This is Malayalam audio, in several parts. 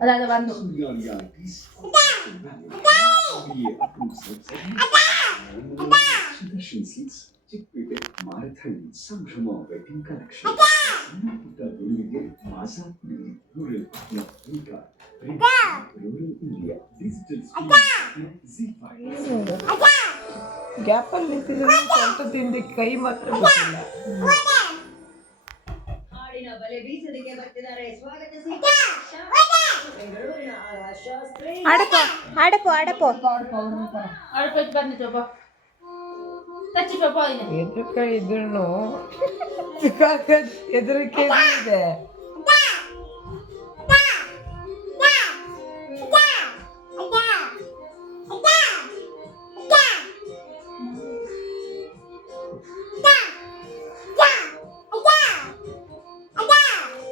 അതായത് വന്നു ಗ್ಯಾಪಲ್ಲಿ ಸ್ವಲ್ಪ ತಿಂದು ಕೈ ಮಾತ್ರ ಬಿಟ್ಟಿಲ್ಲ. ಎದುರುಕಾಯಿ ಇದ್ರೂ ಹೆದರಿಕೆ ಇದೆ.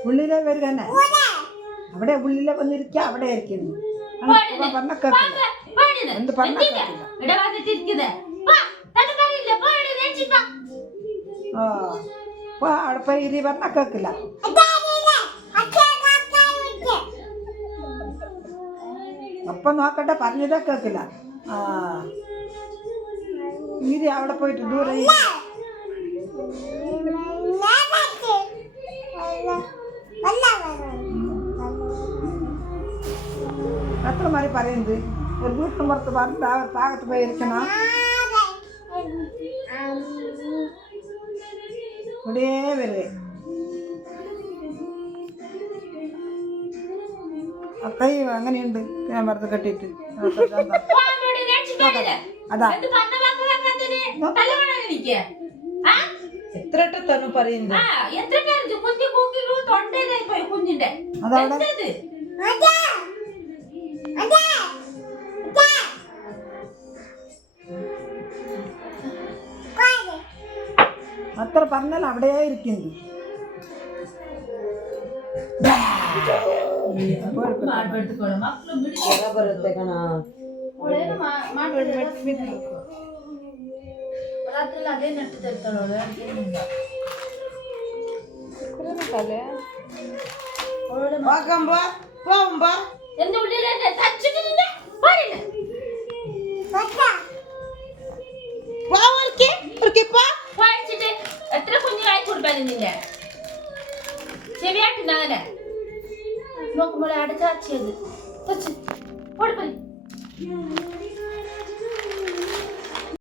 ഉള്ളിലെ വരുകന്നെ അവിടെ ഉള്ളിലെ വന്നിരിക്ക അവിടെ ഇരിക്കുന്നു. പറഞ്ഞ കേൾക്കില്ല, എന്ത് പറഞ്ഞ കേൾക്കില്ല. അവിടെ പോയി ഇരി പറഞ്ഞ കേൾക്കില്ല. അപ്പം നോക്കട്ടെ, പറഞ്ഞതേ കേൾക്കില്ല. ഇരി അവിടെ പോയിട്ട് ദൂരെ എത്ര മാറി പറയുന്നത്. ഒരു വീട്ടിന് പുറത്ത് പറഞ്ഞിട്ട് അവർ താകത്ത് പോയി ഇരിക്കണം. ഇവിടെ വരെ കൈ അങ്ങനെയുണ്ട്, ഞാൻ വെറുതെ കെട്ടിയിട്ട്. അതാ എത്ര തന്നെ പറയുന്നത്. അതവിടെ അത്ര പറഞ്ഞാൽ അവിടെ ഇരിക്കുന്നത്. ಬರುತ್ತೆ ಕಣ ಅದೇ ನೆಟ್ಟು ತರ್ತಾಳೆ എന്റെ ഉള്ളിലെ എത്ര കുഞ്ഞിനായി കൊടുക്കാനും നിന്നെ ചെവിയാട്ടുണ്ടാകനെ നോക്കുമ്പോൾ അടച്ചാച്ചിയത് കൊടുപ്പ